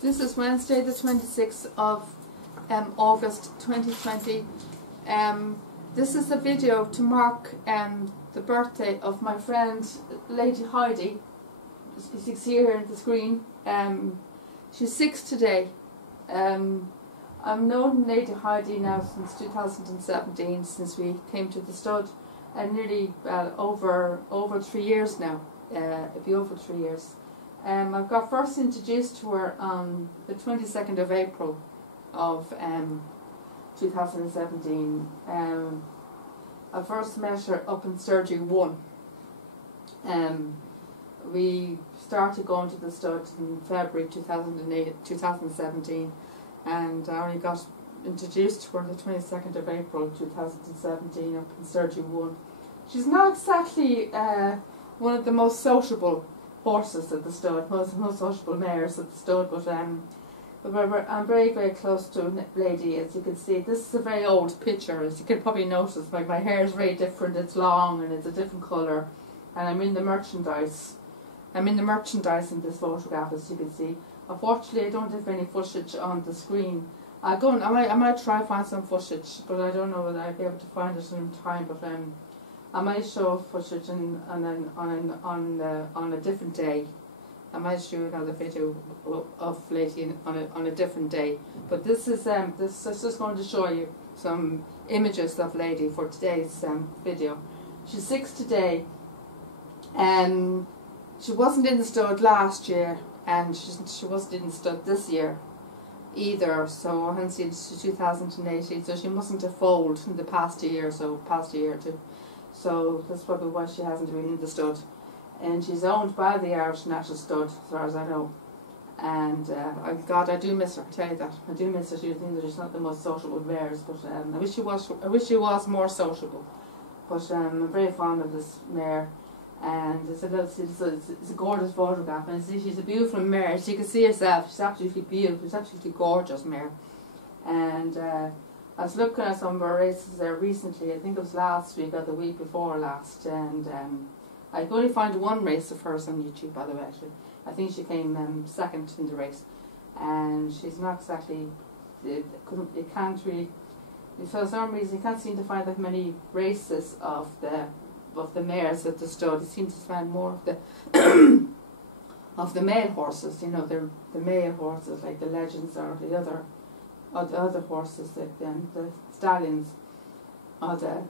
This is Wednesday the 26th of August 2020. This is a video to mark the birthday of my friend Lady Heidi. As you can see here on the screen, she's 6 today. I've known Lady Heidi now since 2017, since we came to the stud, and nearly over 3 years now. It'll be over 3 years. I got first introduced to her on the 22nd of April of 2017. I first met her up in Surgery 1. We started going to the stud in February 2017, and I only got introduced to her on the 22nd of April 2017 up in Surgery 1. She's not exactly one of the most sociable horses at the stud, most sociable mares at the stud, but I'm very, very close to Lady. As you can see, this is a very old picture. As you can probably notice, my hair is very different. It's long and it's a different colour, and I'm in the merchandise. I'm in the merchandise in this photograph, as you can see. Unfortunately, I don't have any footage on the screen. I might try to find some footage, but I don't know whether I'll be able to find it in time. But I might show footage on a different day. I might show another video of Lady on a different day. But this is just going to show you some images of Lady for today's video. She's 6 today, and she wasn't in the stud last year, and she wasn't in the stud this year either. So I haven't seen it since 2018. So she mustn't have foaled in the past year or two. So that's probably why she hasn't been in the stud. And she's owned by the Irish National Stud, as far as I know. And God, I do miss her. I tell you that, I do miss her. She thinks that she's not the most sociable mares, but I wish she was more sociable. But I'm very fond of this mare, and it's a gorgeous photograph. And she's a beautiful mare. She can see herself. She's absolutely beautiful. She's absolutely gorgeous mare. And I was looking at some of her races there recently. I think it was last week or the week before last, and I could only find one race of hers on YouTube, by the way. Actually, I think she came second in the race, and she's not exactly. You can't really, for some reason, you can't seem to find that many races of the mares at the stud. You seem to find more of the of the male horses. You know, the male horses like the Legends or the other horses, like the stallions, or the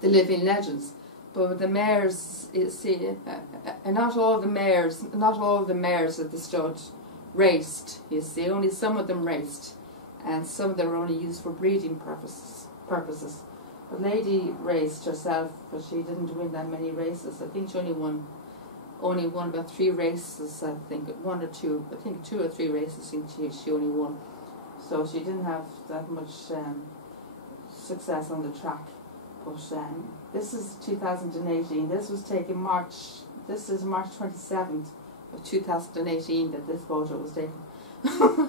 the living legends. But the mares, you see, not all the mares at the stud raced. You see, only some of them raced, and some of them were only used for breeding purposes. But Lady raced herself, but she didn't win that many races. I think she only won about 3 races. I think 1 or 2. I think 2 or 3 races. I think she only won. So she didn't have that much success on the track. But this is 2018. This was taken March 27th of 2018 that this photo was taken.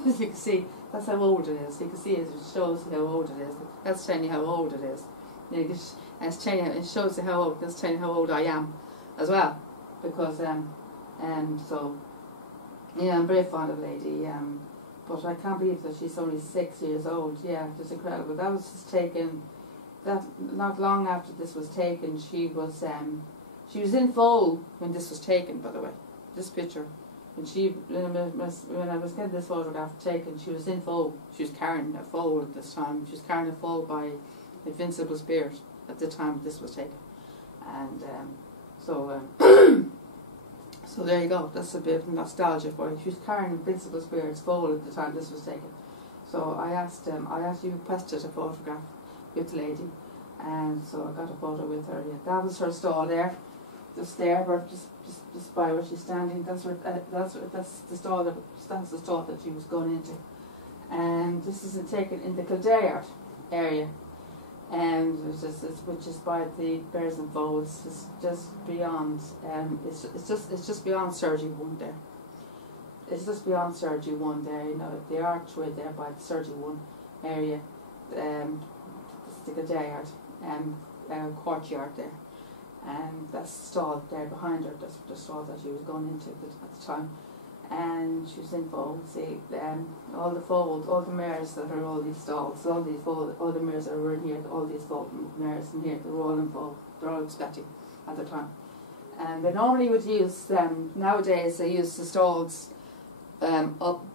As you can see, that's how old it is. You can see it shows how old it is. That's telling you how old it is. It shows you how old. That's telling you how old I am as well. Because so yeah, I'm very fond of Lady. But I can't believe that she's only 6 years old. Yeah, it's incredible. That was just taken. That not long after this was taken, she was in foal when this was taken. By the way, this picture, when I was getting this photograph taken, she was in foal. She was carrying a foal at this time. She was carrying a foal by Invincible Spirit at the time this was taken, and so there you go. That's a bit of nostalgia for you. She was carrying Invincible Spirit's foal at the time this was taken. So I asked you requested a photograph with Lady, and so I got a photo with her. Yeah, that was her stall there, just there, but just by where she's standing. That's the stall that she was going into, and this is taken in the Kildare area, and which is by the Bears and Foals. It's just beyond. It's just beyond Surgery 1 there. It's just beyond Surgery 1 there. You know, the archway there by the Surgery 1 area. The Kildare courtyard there, and that's the stall there behind her. That's the stall that she was going into at the time. and she was in foal. See, all the mares that are all these stalls, all the mares that were in here, all these foal mares in here, they're all in foal. They're all expecting at the time. And they normally would use nowadays they use the stalls up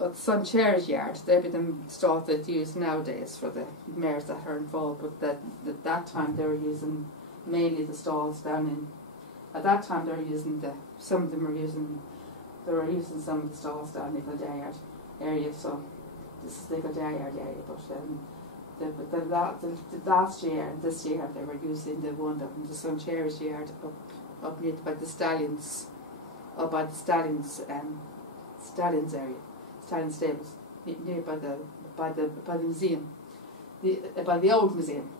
at Sun Cherry's yard. They'd be the stalls that use nowadays for the mares that are in foal, but at that time they were using mainly the stalls down in. At that time they were using some of them were using. They were using some of the stalls down in the Yard area, so this is the Yard area. But the last year and this year they were using the one up in the Sun Cherry's yard up near by the stallions, up by the stallions area, stallion stables, near by the museum, by the old museum,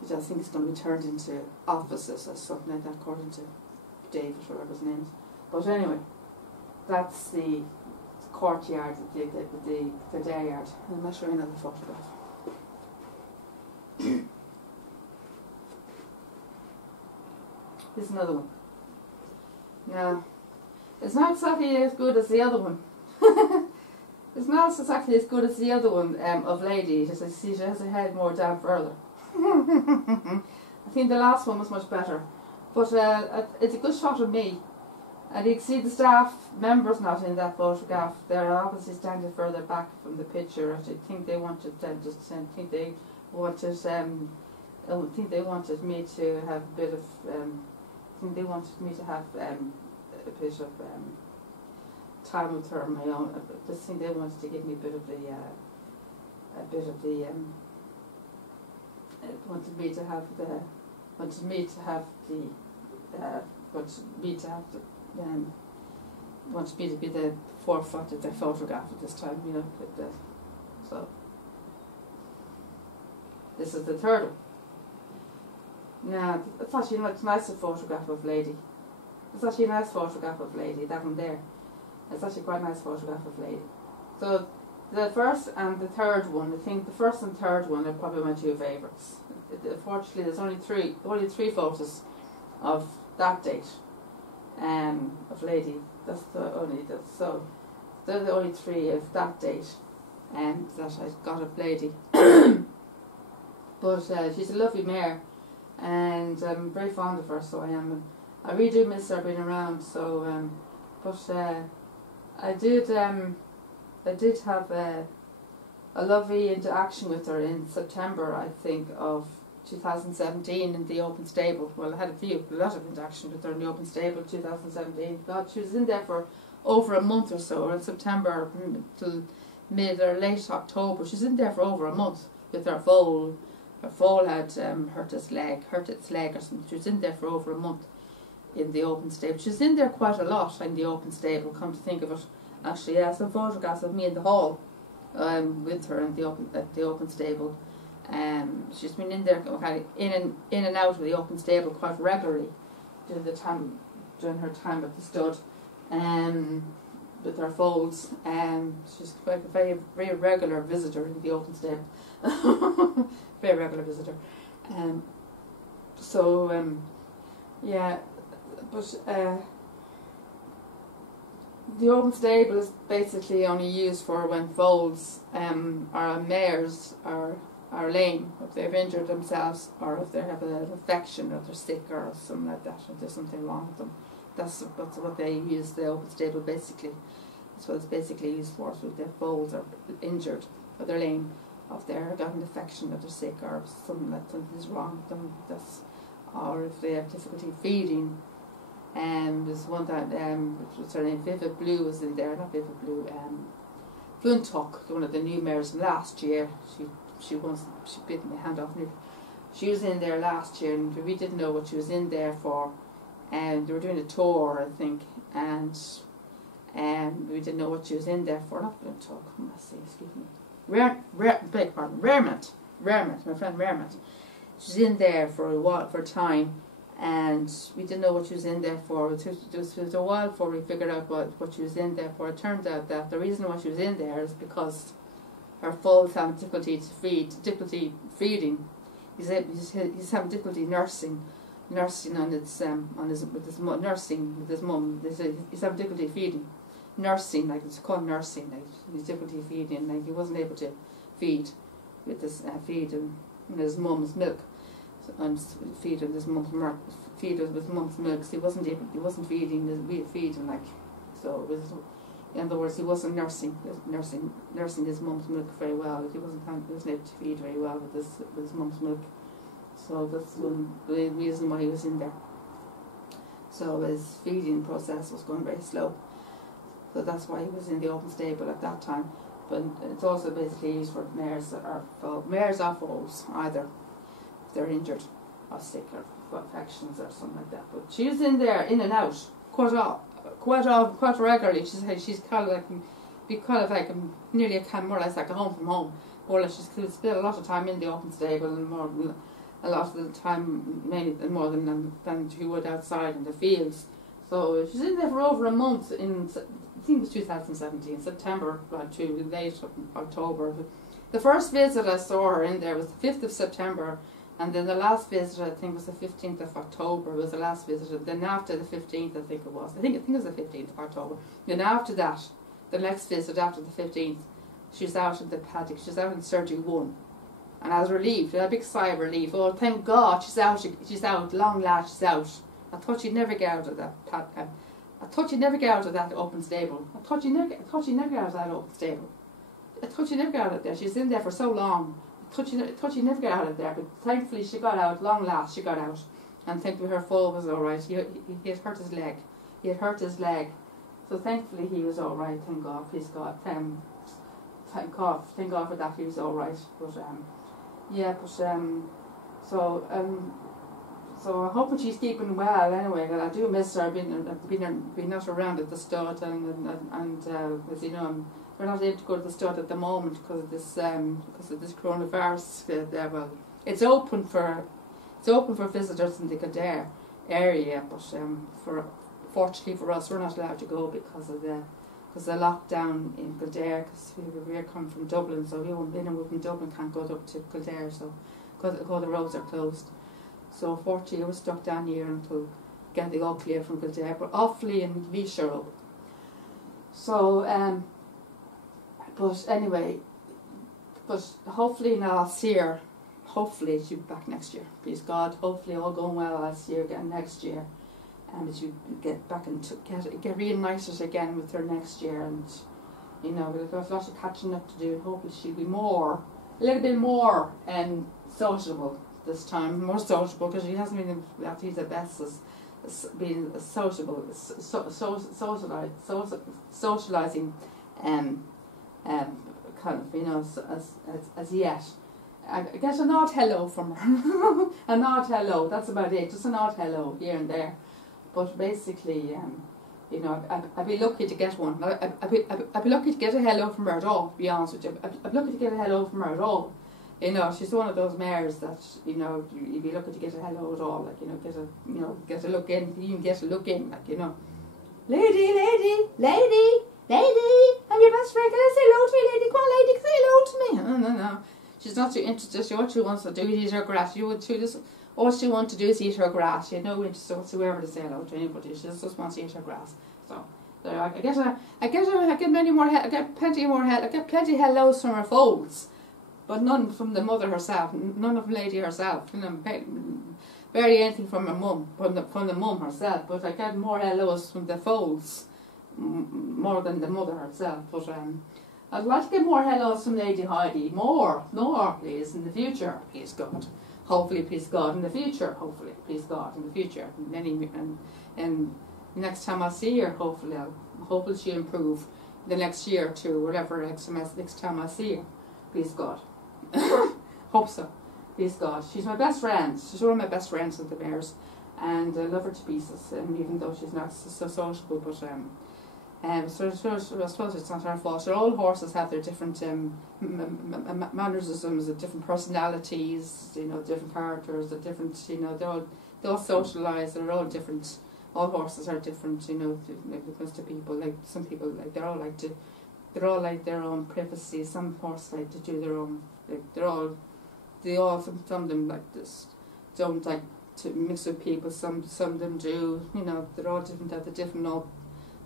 which I think is going to be turned into offices or something like that, according to David, whatever his name is. But anyway, that's the courtyard, the day yard. I'm not showing another photograph. Here's another one. Now, it's not exactly as good as the other one. It's not exactly as good as the other one of Lady. As I see, she has her head more down further. I think the last one was much better. But it's a good shot of me. And you can see the staff members not in that photograph. They're obviously standing further back from the picture. I think they wanted me to have a bit of. I think they wanted me to have a bit of time with her on my own. I just think they wanted to give me a bit of the. Wanted me to have me to be the forefront of the photograph at this time, you know. So this is the third one. Now, it's actually a nice photograph of Lady. It's actually a nice photograph of Lady, that one there. It's actually quite a nice photograph of Lady. So the first and the third one, I think the first and third one are probably my two favourites. Unfortunately, there's only three photos of that date. Of Lady. They're the only three of that date that I got of Lady. But she's a lovely mare, and I'm very fond of her, so I am. I really do miss her being around, so I did have a lovely interaction with her in September, I think, of 2017 in the open stable. Well, I had a lot of interaction with her in the open stable in 2017. God, she was in there for over a month or so, in September till mid or late October. She was in there for over a month with her foal. Her foal had hurt its leg or something. She was in there for over a month in the open stable. She was in there quite a lot in the open stable, come to think of it. Actually, yeah, some photographs of me in the hall with her in the open stable. She's been in there, in and out of the open stable quite regularly during her time at the stud, with her foals. She's quite a very regular visitor in the open stable, very regular visitor. Yeah, but the open stable is basically only used for when foals or mares are lame, if they've injured themselves, or if they have an infection, or they're sick, or something like that, if there's something wrong with them. That's what they use the open stable basically. That's what it's basically used for. So if their foals are injured, or they're lame, or if they've got an infection, or they're sick, or something is wrong with them, or if they have difficulty feeding. There's one that what's her name? Vivid Blue was in there, not Vivid Blue. Fluntock, one of the new mares from last year. She bit my hand off. She was in there last year, and we didn't know what she was in there for. And they were doing a tour, I think, and we didn't know what she was in there for. Not Fluntock, excuse me. Rarement, my friend Rarement. She's in there for a time, and we didn't know what she was in there for. It was a while before we figured out what she was in there for. It turned out that the reason why she was in there is because her foals having difficulty feeding. He's having difficulty nursing nursing on its nursing with his mum. He's having difficulty feeding. Nursing, like it's called nursing, like he's difficulty feeding, like he wasn't able to feed with this feed with his mum's milk, and feed with his mum's milk, feed with mum's milk. So he wasn't feeding like, so it was, in other words, he wasn't nursing his mum's milk very well. He wasn't able to feed very well with his mum's milk. So that's the reason why he was in there. So his feeding process was going very slow. So that's why he was in the open stable at that time. But it's also basically used for mares or foals, either if they're injured or sick or infections or something like that. But she was in there, in and out, quite regularly. She's kind of like nearly more or less like a home from home. More or less, she's spent a lot of time in the open stable and a lot of the time, maybe more than she would outside in the fields. So she's in there for over a month I think it was 2017, September to late October. The first visit I saw her in there was the 5th of September, and then the last visit I think was the 15th of October was the last visit. Then after the 15th, I think it was the 15th of October. Then after that, the next visit after the 15th, she was out in the paddock, she was out in surgery 1. And I was relieved, a big sigh of relief. Oh, thank God, she's out, long last, she's out. I thought she'd never get out of that I thought you'd never get out of that open stable. I thought you'd never get out of that open stable. I thought you'd never get out of there. She was in there for so long. I thought you'd never get out of there. But thankfully she got out, long last she got out. And thankfully her fall was alright. He had hurt his leg. So thankfully he was alright, thank God, please God. Thank God for that, he was alright. So I'm hoping she's keeping well anyway. I do miss her. I've been not around at the stud, and as you know, we're not able to go to the stud at the moment because of this coronavirus. Well, it's open for visitors in the Kildare area, but fortunately for us, we're not allowed to go because of the lockdown in Kildare. Because we're coming from Dublin, so anyone from Dublin can't go up to Kildare, so because the roads are closed. So fortunately I was stuck down here until getting all clear from Kildare, but awfully in Leisure Road. So but anyway, hopefully now I'll see her. Hopefully she'll be back next year, please God. Hopefully all going well, I'll see her again next year, and she'll get back and get reunited again with her next year. And you know, we've got a lot of catching up to do, and hopefully she'll be a little bit more sociable this time, more sociable, because she hasn't been at the best as being sociable, socializing, kind of, you know, as yet. I get an odd hello from her, an odd hello. That's about it. Just an odd hello here and there, but basically, you know, I'd be lucky to get one. I'd be lucky to get a hello from her at all. To be honest with you, I'd be lucky to get a hello from her at all. You know, she's one of those mares that, you know, you'd be lucky to get a hello at all, like, you know, get a look in, even get a look in, like, you know. Lady, I'm your best friend, can I say hello to me, lady? Come on, lady, say hello to me. No. She's not too interested. What she wants to do is eat her grass. All she wants to do is eat her grass. She had no interest whatsoever to say hello to anybody. She just wants to eat her grass. So I get plenty of hellos from her foals. But none from the mother herself, none of the lady herself. You know, barely anything from her mum, from the mum herself. But I get more hellos from the foals, more than the mother herself. But I'd like to get more hellos from Lady Heidi. More, please, in the future, please God. Hopefully, please God, in the future. Hopefully, please God, in the future. And next time I see her, hopefully she'll improve. The next year or two, whatever next time I see her, please God. Hope so, please God. She's my best friend. She's one of my best friends with the mares, and I love her to pieces. And even though she's not so sociable, but so I suppose it's not her fault. So all horses have their different mannerisms, different personalities, you know, different characters, different, you know, they all socialise. They're all different. All horses are different, you know, when it comes to people. Like some people, like they all like their own privacy. Some horses like to do their own. Like some of them like this don't like to mix with people. Some of them do. You know, they're all different.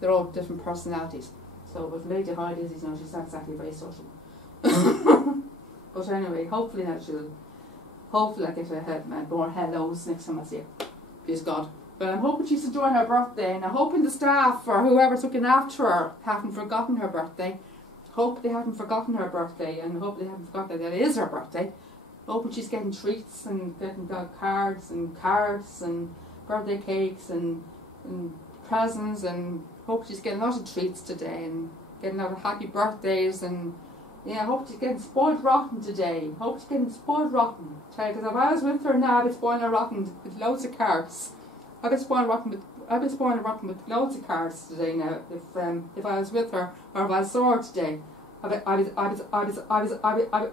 They're all different personalities. So with Lady Heidi, you know, she's not exactly very social. But anyway, hopefully now hopefully I get more hellos next time I see her. Please God. But I'm hoping she's enjoying her birthday, and I'm hoping the staff or whoever's looking after her haven't forgotten her birthday. Hope they haven't forgotten her birthday, and hope they haven't forgotten that it is her birthday. Hoping she's getting treats and getting cards and birthday cakes and presents, and hope she's getting a lot of treats today and getting a lot of happy birthdays, and yeah, I hope she's getting spoiled rotten today. Hope she's getting spoiled rotten. Because if I was with her now, I'd be spoiling her rotten with loads of cards. I'd be spoiling her rotten with loads of cards today now. If I was with her, or if I saw her today, I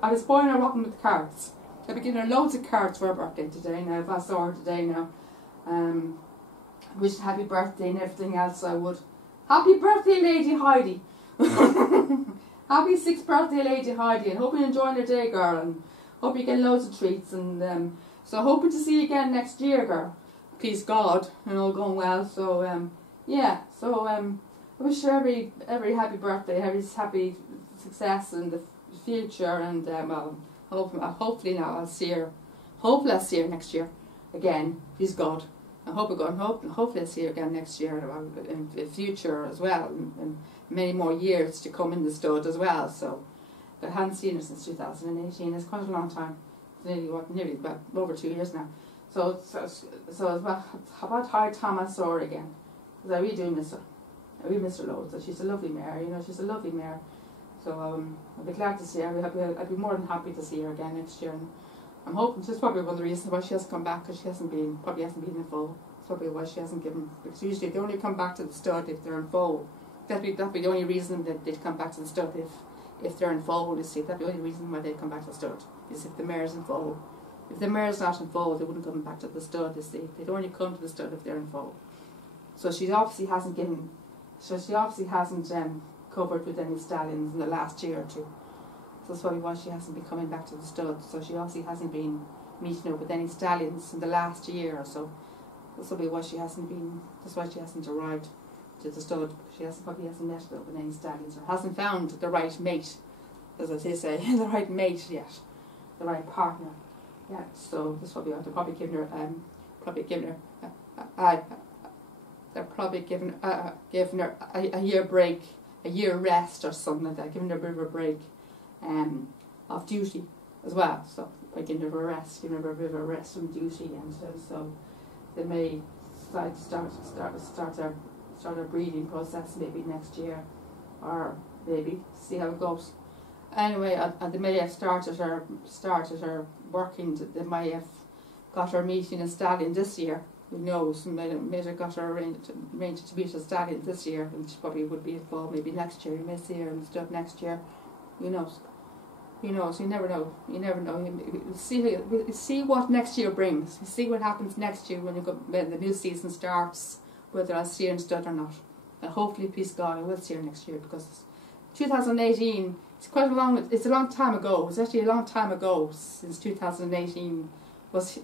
was spoiling her rotten with cards. I'd be giving her loads of cards for her birthday today now. If I saw her today now, wish her happy birthday and everything else, I would. Happy birthday, Lady Heidi. Happy 6th birthday, Lady Heidi, and hope you're enjoying your day, girl, and hope you get loads of treats, and so hoping to see you again next year, girl. Please God, and all going well. So yeah, so I wish her every happy birthday, every happy success in the future, and well, hopefully now I'll see her. Hopefully I'll see her next year again. Please God. I hope hopefully I'll see her again next year in the future as well, and many more years to come in the stud as well. So I hadn't seen her since 2018. It's quite a long time. It's nearly about over 2 years now. So how about high time I saw her again? Because I really do miss her. I really miss her loads. She's a lovely mare, you know. She's a lovely mare. So I'll be glad to see her. I'd be more than happy to see her again next year. And I'm hoping, that's probably one of the reasons why she hasn't come back, because probably hasn't been in full. That's probably why she hasn't given, because usually they only come back to the stud if they're in full. That'd be the only reason that they'd come back to the stud if they're in full, you see. That'd be the only reason why they'd come back to the stud, is if the mare's in full. If the mare's not in full, they wouldn't come back to the stud, you see. They'd only come to the stud if they're in full. So she obviously hasn't covered with any stallions in the last year or two. So that's probably why she hasn't been coming back to the stud. So she obviously hasn't been meeting up with any stallions in the last year or so. That's probably why she hasn't arrived to the stud. Probably hasn't met up with any stallions, or hasn't found the right mate, as they say, the right mate yet, the right partner. Yeah. So this probably they're probably giving her a year break, a year rest or something like that, giving her a bit of a break of duty as well. So by giving her a rest, giving her a bit of a rest from duty, and so they may start their breeding process maybe next year, or maybe see how it goes. Anyway, they may have started her working. They may have got her meeting a stallion this year. Who knows? May have got her arranged to meet a stallion this year, and she probably would be involved maybe next year. You may see her and stuff next year. Who knows? Who knows? You never know. You never know. We'll see what next year brings. We'll see what happens next year when the new season starts, whether I'll see her in stud or not. And hopefully, please God, I will see her next year, because 2018, it's a long time ago. It's actually a long time ago since 2018 was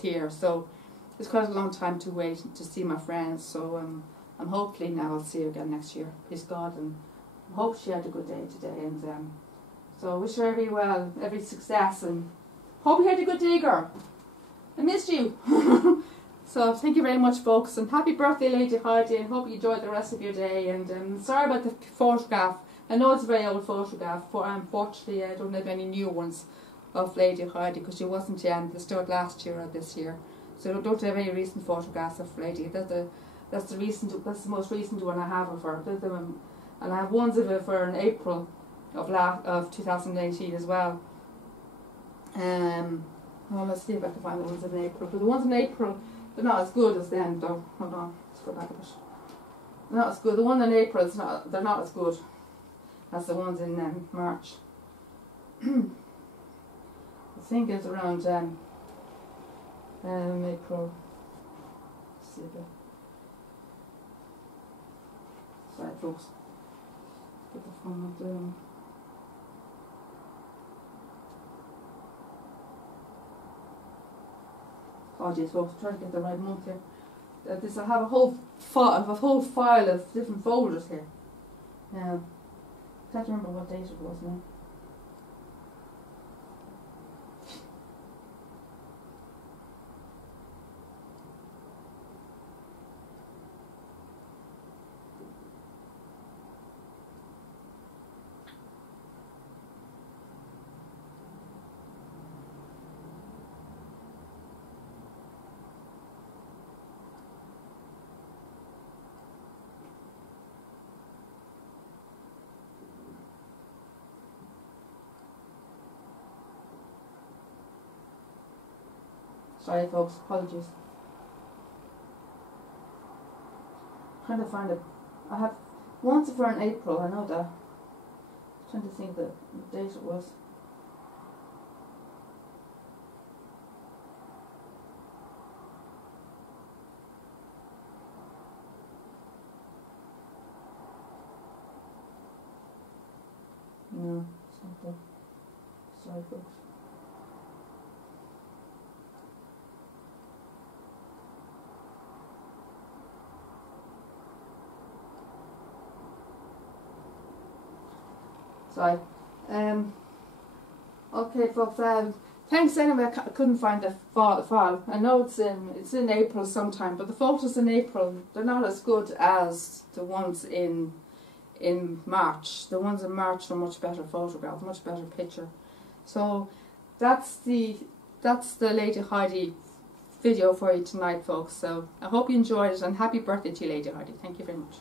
here. So it's quite a long time to wait to see my friends. So I'm hopefully now I'll see her again next year. Please God, and I hope she had a good day today. And so I wish her every success, and hope you had a good day, girl. I missed you. So thank you very much, folks, and happy birthday, Lady Heidi, and hope you enjoyed the rest of your day. And sorry about the photograph. I know it's a very old photograph. Unfortunately, I don't have any new ones of Lady Heidi, because she wasn't in the stud last year or this year. So I don't have any recent photographs of Lady. That's the most recent one I have of her. And I have ones of her in April of 2018 as well. Well, let's see if I can find the ones in April. But the ones in April, they're not as good as then, though. Hold on, let's go back a bit. They're not as good. The one in April, they're not as good as the ones in March. I think it's around April. Let's see a bit. Sorry, folks. Get the phone up there. Apologies folks, trying to get the right month here. I have a whole file of different folders here. Now, can't remember what date it was now. Sorry folks, apologies. Trying to find it. I have once for in April, I know that. Trying to think the date it was. No, it's not there. Sorry folks. Sorry. Okay folks, thanks anyway. I couldn't find the file. I know it's in April sometime, but the photos in April, they're not as good as the ones in March. The ones in March are much better photographed, much better picture. So that's the Lady Heidi video for you tonight folks. So I hope you enjoyed it, and happy birthday to you, Lady Heidi. Thank you very much.